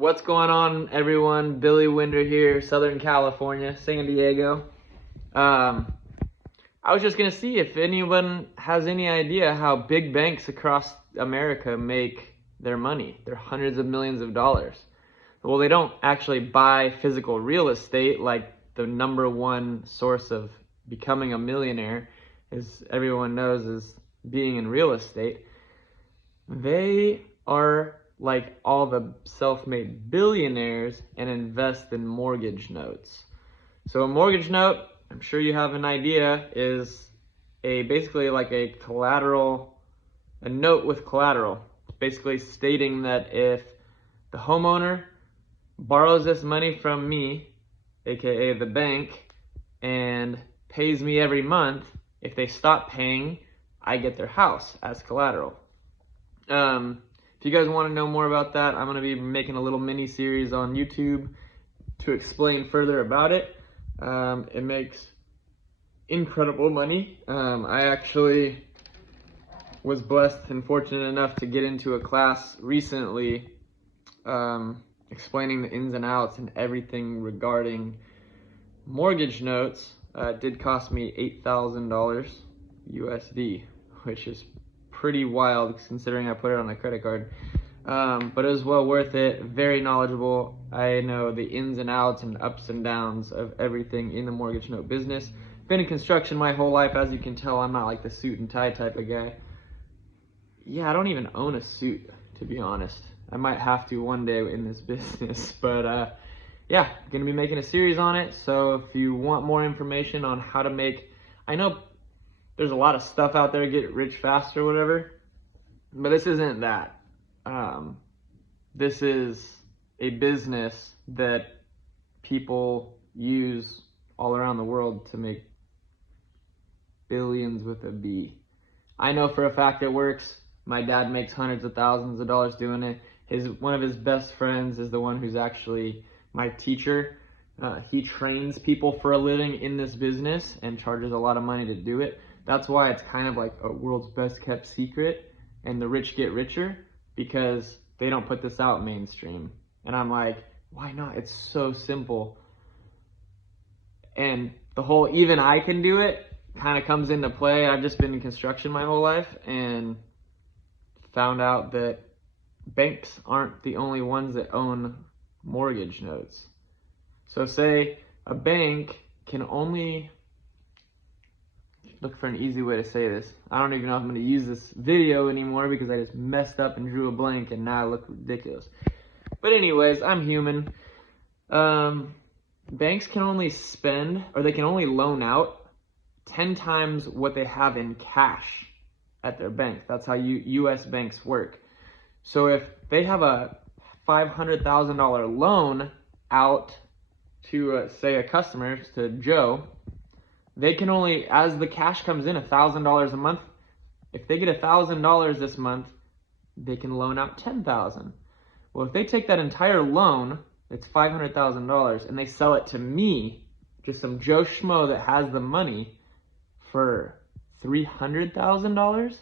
What's going on, everyone? Billy Winder here, Southern California, San Diego. I was just gonna see if anyone has any idea how big banks across America make their money. They're hundreds of millions of dollars. Well, they don't actually buy physical real estate like the number one source of becoming a millionaire, as everyone knows, is being in real estate. They are like all the self-made billionaires and invest in mortgage notes. So a mortgage note, I'm sure you have an idea, is basically like a note with collateral, basically stating that if the homeowner borrows this money from me, aka the bank, and pays me every month, if they stop paying, I get their house as collateral. If you guys want to know more about that, I'm going to be making a little mini series on YouTube to explain further about it. It makes incredible money. I actually was blessed and fortunate enough to get into a class recently explaining the ins and outs and everything regarding mortgage notes. It did cost me $8,000 USD, which is pretty wild considering I put it on a credit card. But it was well worth it. Very knowledgeable. I know the ins and outs and ups and downs of everything in the mortgage note business. Been in construction my whole life. As you can tell, I'm not like the suit and tie type of guy. Yeah, I don't even own a suit, to be honest. I might have to one day in this business, but yeah, gonna be making a series on it. So if you want more information on how to make, I know there's a lot of stuff out there to get rich fast or whatever, but this isn't that. This is a business that people use all around the world to make billions with a B. I know for a fact it works. My dad makes hundreds of thousands of dollars doing it. One of his best friends is the one who's actually my teacher. He trains people for a living in this business and charges a lot of money to do it. That's why it's kind of like a world's best kept secret, and the rich get richer because they don't put this out mainstream. And I'm like, why not? It's so simple. And the whole even I can do it kind of comes into play. I've just been in construction my whole life and found out that banks aren't the only ones that own mortgage notes. So say a bank can only, look for an easy way to say this. I don't even know if I'm going to use this video anymore because I just messed up and drew a blank and now I look ridiculous. But anyways, I'm human. Banks can only spend, or they can only loan out 10 times what they have in cash at their bank. That's how U.S. banks work. So if they have a $500,000 loan out to, say, a customer, to Joe, they can only, as the cash comes in, $1,000 a month, if they get $1,000 this month, they can loan out $10,000. Well, if they take that entire loan, it's $500,000, and they sell it to me, just some Joe Schmo that has the money, for $300,000,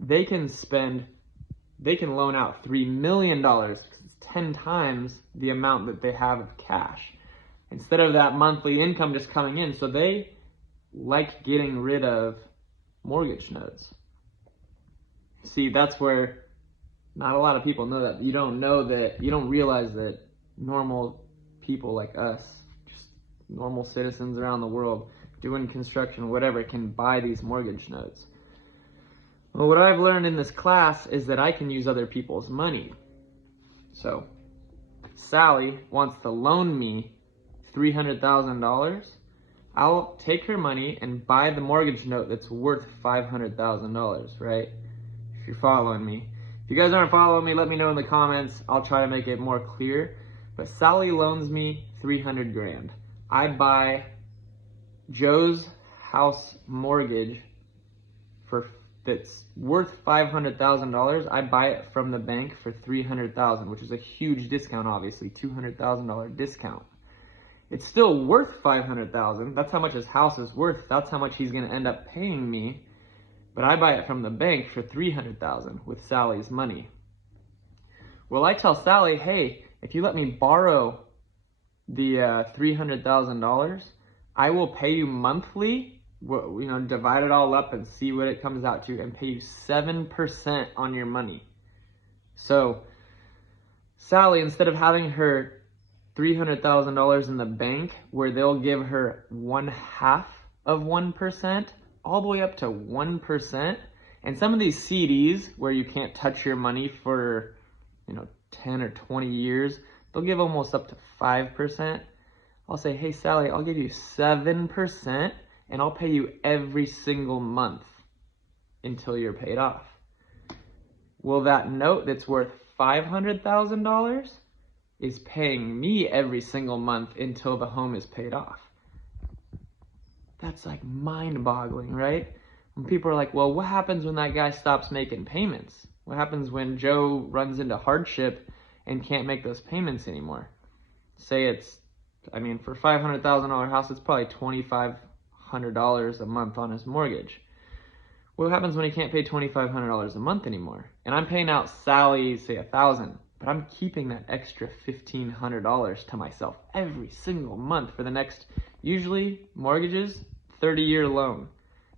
they can loan out $3 million, because it's 10 times the amount that they have of cash, instead of that monthly income just coming in. So they like getting rid of mortgage notes. See, that's where not a lot of people know that. You don't realize that normal people like us, just normal citizens around the world doing construction, whatever, can buy these mortgage notes. Well, what I've learned in this class is that I can use other people's money. So Sally wants to loan me $300,000. I'll take her money and buy the mortgage note that's worth $500,000, right? If you're following me. If you guys aren't following me, let me know in the comments. I'll try to make it more clear. But Sally loans me $300 grand. I buy Joe's house mortgage that's worth $500,000. I buy it from the bank for $300,000, which is a huge discount, obviously, $200,000 discount. It's still worth $500,000. That's how much his house is worth. That's how much he's going to end up paying me. But I buy it from the bank for $300,000 with Sally's money. Well, I tell Sally, hey, if you let me borrow the $300,000, I will pay you monthly, divide it all up and see what it comes out to, and pay you 7% on your money. So Sally, instead of having her $300,000 in the bank where they'll give her 1/2 of 1%, all the way up to 1%, and some of these CDs where you can't touch your money for 10 or 20 years, they'll give almost up to 5%. I'll say, hey Sally, I'll give you 7% and I'll pay you every single month until you're paid off. Well, that note that's worth $500,000 is paying me every single month until the home is paid off. That's like mind-boggling, right? When people are like, well, what happens when that guy stops making payments? What happens when Joe runs into hardship and can't make those payments anymore? Say for $500,000 house, it's probably $2,500 a month on his mortgage. What happens when he can't pay $2,500 a month anymore? And I'm paying out Sally, say $1,000, but I'm keeping that extra $1,500 to myself every single month for the next, usually mortgages, 30-year loan.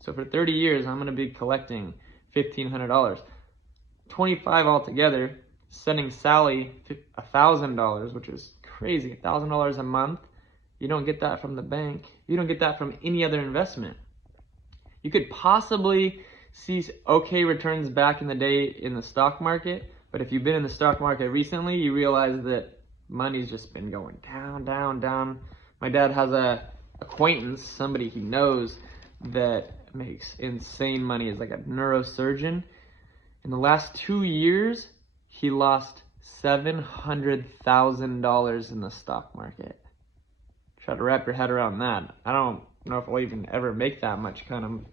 So for 30 years, I'm gonna be collecting $1,500. 25 altogether, sending Sally $1,000, which is crazy, $1,000 a month. You don't get that from the bank. You don't get that from any other investment. You could possibly see okay returns back in the day in the stock market, but if you've been in the stock market recently, you realize that money's just been going down, down, down. My dad has a acquaintance, somebody he knows that makes insane money, is like a neurosurgeon. In the last 2 years, he lost $700,000 in the stock market. Try to wrap your head around that. I don't know if I'll even ever make that kind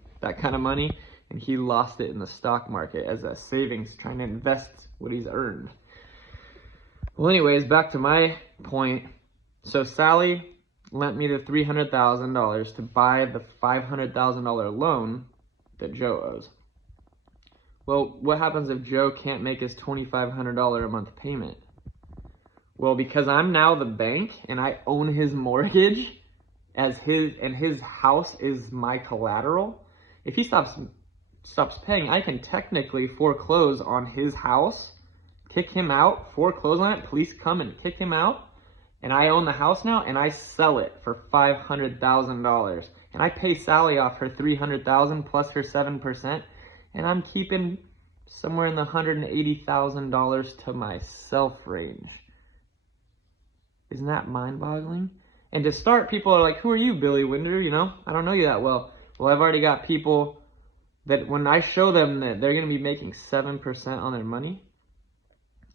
of money, and he lost it in the stock market as a savings, trying to invest what he's earned. Well, anyways, back to my point. So Sally lent me the $300,000 to buy the $500,000 loan that Joe owes. Well, what happens if Joe can't make his $2,500 a month payment? Well, because I'm now the bank and I own his mortgage and his house is my collateral, if he stops paying, I can technically foreclose on his house, kick him out, foreclose on it, police come and kick him out, and I own the house now, and I sell it for $500,000. And I pay Sally off her $300,000 plus her 7%, and I'm keeping somewhere in the $180,000 to myself range. Isn't that mind-boggling? And to start, people are like, who are you, Billy Winder? I don't know you that well. Well, I've already got people that when I show them that they're going to be making 7% on their money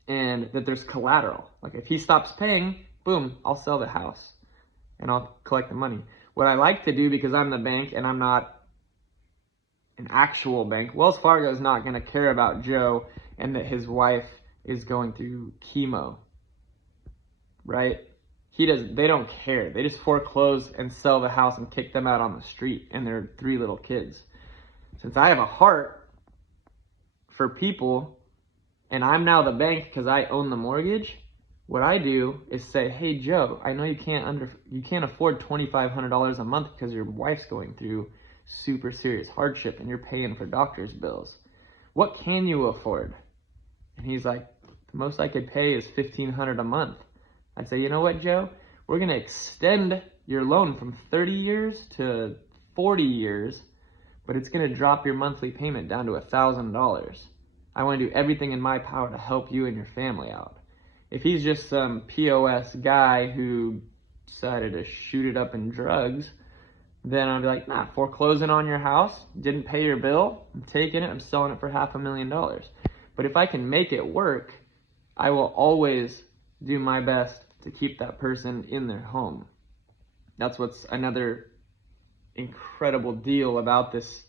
and that there's collateral. Like if he stops paying, boom, I'll sell the house and I'll collect the money. What I like to do, because I'm the bank and I'm not an actual bank, Wells Fargo is not going to care about Joe and that his wife is going through chemo, right? They don't care. They just foreclose and sell the house and kick them out on the street and their 3 little kids. Since I have a heart for people and I'm now the bank because I own the mortgage, what I do is say, hey Joe, I know you can't afford $2,500 a month because your wife's going through super serious hardship and you're paying for doctor's bills. What can you afford? And he's like, the most I could pay is $1,500 a month. I'd say, you know what, Joe? We're going to extend your loan from 30 years to 40 years, but it's going to drop your monthly payment down to $1,000. I want to do everything in my power to help you and your family out. If he's just some POS guy who decided to shoot it up in drugs, then I'd be like, nah, foreclosing on your house, didn't pay your bill, I'm taking it, I'm selling it for $500,000. But if I can make it work, I will always do my best to keep that person in their home. That's what's another incredible deal about this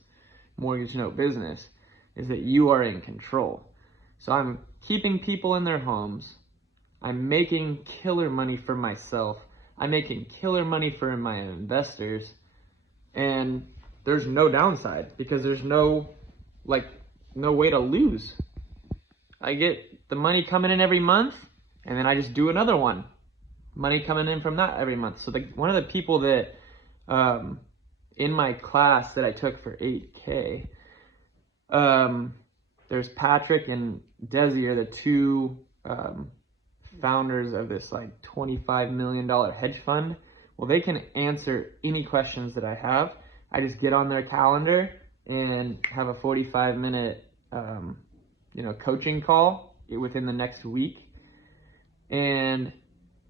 mortgage note business, is that you are in control. So I'm keeping people in their homes. I'm making killer money for myself. I'm making killer money for my investors. And there's no downside because there's no way to lose. I get the money coming in every month. And then I just do another one. Money coming in from that every month. So one of the people that in my class that I took for 8K, there's Patrick and Desi are the two founders of this like $25 million hedge fund. Well, they can answer any questions that I have. I just get on their calendar and have a 45-minute coaching call within the next week. And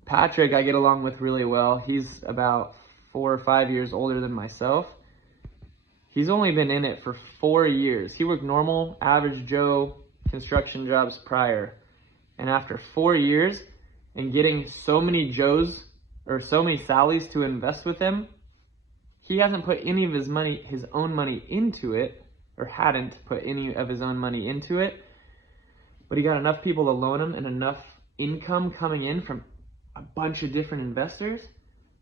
Patrick, I get along with really well. He's about 4 or 5 years older than myself. He's only been in it for 4 years. He worked normal, average Joe construction jobs prior. And after 4 years and getting so many Joes or so many Sallys to invest with him, he hasn't put any of his own money into it, or hadn't put any of his own money into it. But he got enough people to loan him and enough income coming in from a bunch of different investors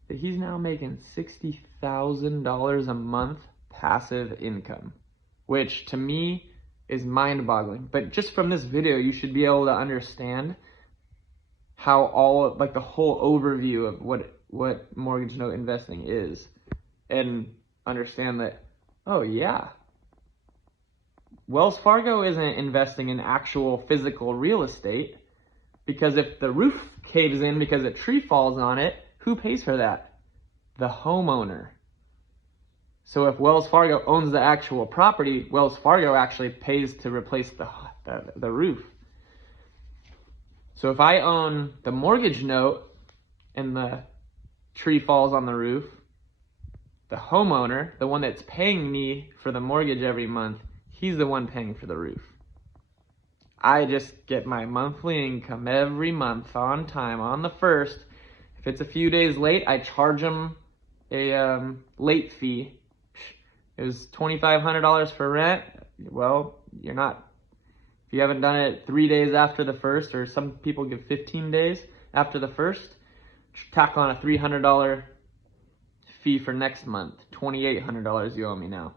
that he's now making $60,000 a month passive income, which to me is mind-boggling. But just from this video, you should be able to understand how the whole overview of what mortgage note investing is, and understand that, oh yeah, Wells Fargo isn't investing in actual physical real estate, because if the roof caves in because a tree falls on it, who pays for that? The homeowner. So if Wells Fargo owns the actual property, Wells Fargo actually pays to replace the roof. So if I own the mortgage note and the tree falls on the roof, the homeowner, the one that's paying me for the mortgage every month, he's the one paying for the roof. I just get my monthly income every month on time, on the first. If it's a few days late, I charge them a late fee. It was $2,500 for rent. Well, if you haven't done it 3 days after the first, or some people give 15 days after the first, tack on a $300 fee for next month. $2,800 you owe me now.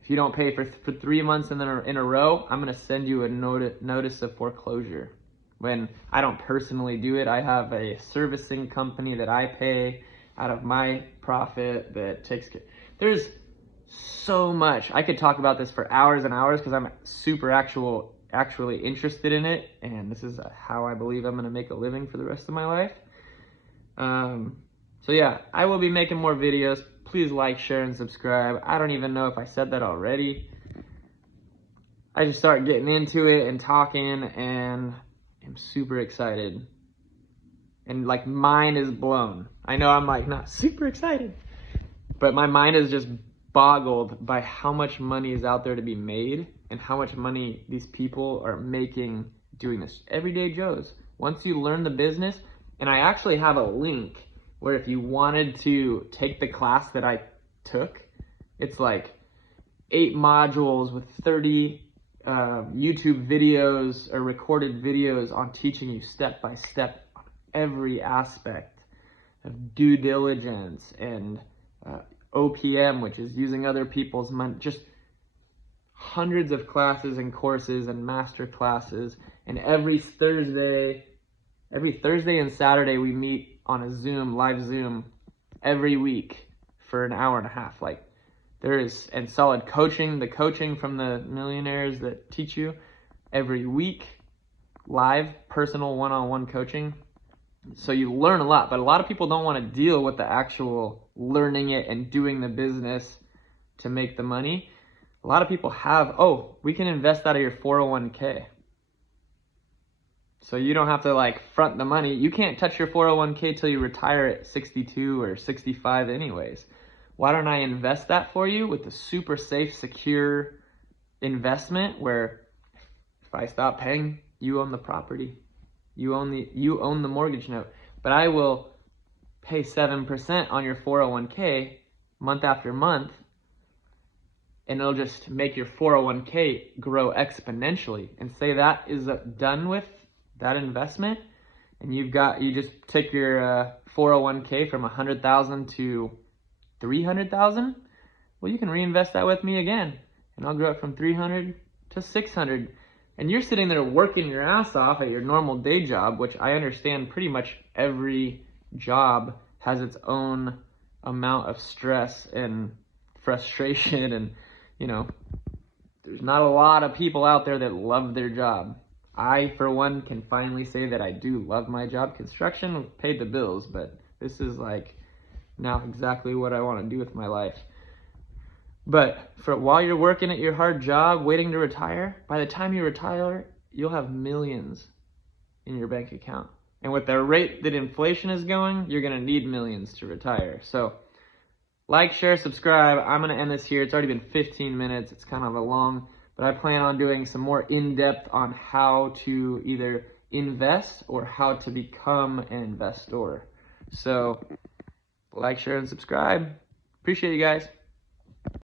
If you don't pay for 3 months in a row, I'm going to send you a notice of foreclosure. When I don't personally do it, I have a servicing company that I pay out of my profit that takes care. There's so much. I could talk about this for hours and hours because I'm super actually interested in it, and this is how I believe I'm going to make a living for the rest of my life. So yeah, I will be making more videos. Please like, share, and subscribe. I don't even know if I said that already. I just started getting into it and talking, and I'm super excited. And like, mind is blown. I know I'm like not super excited, but my mind is just boggled by how much money is out there to be made and how much money these people are making doing this. Everyday Joes. Once you learn the business, and I actually have a link where if you wanted to take the class that I took, it's like 8 modules with 30 YouTube videos or recorded videos on teaching you step by step on every aspect of due diligence and OPM, which is using other people's money. Just hundreds of classes and courses and master classes. And every Thursday and Saturday we meet on a Zoom, live Zoom, every week for an hour and a half. Like, there is, and solid coaching, the coaching from the millionaires that teach you every week, live, personal one-on-one coaching. So you learn a lot, but a lot of people don't want to deal with the actual learning it and doing the business to make the money. A lot of people have, oh, we can invest out of your 401k. So you don't have to like front the money. You can't touch your 401k till you retire at 62 or 65 anyways. Why don't I invest that for you with a super safe, secure investment where if I stop paying, you own the property. You own the mortgage note. But I will pay 7% on your 401k month after month, and it'll just make your 401k grow exponentially. And say that is done with that investment, and you just take your 401k from 100,000 to 300,000. Well, you can reinvest that with me again, and I'll grow it from 300 to 600. And you're sitting there working your ass off at your normal day job, which I understand pretty much every job has its own amount of stress and frustration. And, you know, there's not a lot of people out there that love their job. I, for one, can finally say that I do love my job. Construction paid the bills, but this is like now exactly what I want to do with my life. But while you're working at your hard job, waiting to retire, by the time you retire, you'll have millions in your bank account. And with the rate that inflation is going, you're going to need millions to retire. So like, share, subscribe. I'm going to end this here. It's already been 15 minutes. It's kind of a long, but I plan on doing some more in-depth on how to either invest or how to become an investor. So like, share, and subscribe. Appreciate you guys.